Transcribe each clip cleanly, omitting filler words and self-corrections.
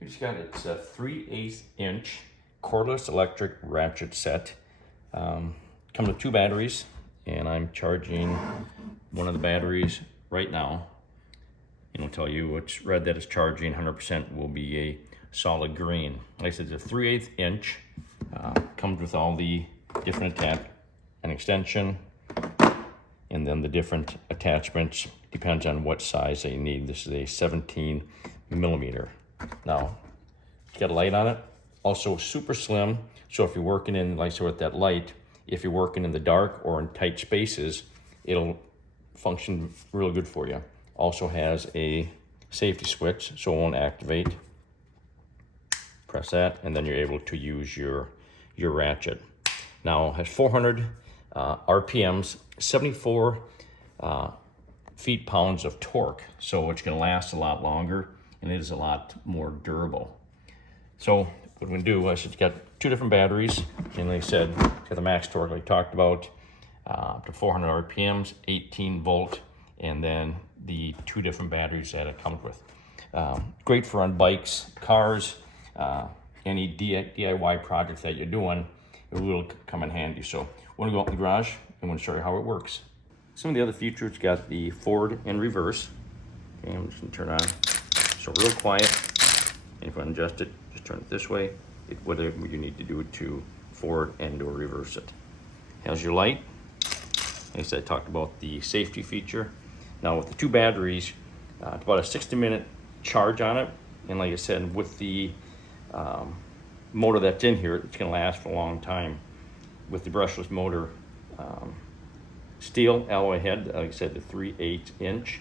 You just got it's a 3/8 inch cordless electric ratchet set. Comes with 2 batteries, and I'm charging one of the batteries right now. It'll tell you which red that is charging. 100% will be a solid green. Like I said, it's a 3/8 inch. Comes with all the different an extension, and then the different attachments. Depends on what size they need. This is a 17 millimeter. Now, it's got a light on it. Also super slim. So if you're working in, like I said, with that light, if you're working in the dark or in tight spaces, it'll function really good for you. Also has a safety switch, so it won't activate. Press that, and then you're able to use your ratchet. Now, it has 400 RPMs, 74 feet-pounds of torque, so it's going to last a lot longer, and it is a lot more durable. So what we do is it's got 2 different batteries, and like I said, it's got the max torque like we talked about, up to 400 RPMs, 18 volt, and then the 2 different batteries that it comes with. Great for on bikes, cars, any DIY project that you're doing, it will come in handy. So we're gonna go out in the garage and we'll show you how it works. Some of the other features, it's got the forward and reverse. Okay, I'm just gonna turn on, so real quiet. And if I adjust it, just turn it this way, whatever you need to do to forward and or reverse it. Has your light. Like I said, I talked about the safety feature. Now with the 2 batteries, it's about a 60-minute charge on it. And like I said, with the motor that's in here, it's gonna last for a long time. With the brushless motor, steel alloy head, like I said, the 3/8 inch.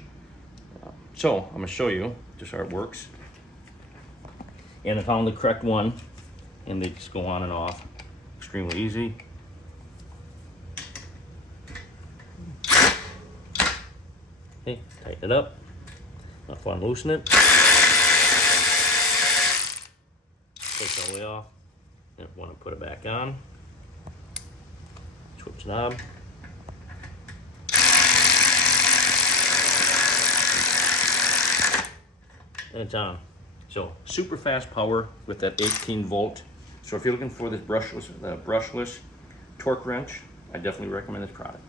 So I'm gonna show you just how it works. And I found the correct one, and they just go on and off extremely easy. Okay, tighten it up. Not fun, loosen it. Take it all the way off. And want to put it back on. Switch knob. And it's on. So super fast power with that 18 volt. So if you're looking for this brushless torque wrench, I definitely recommend this product.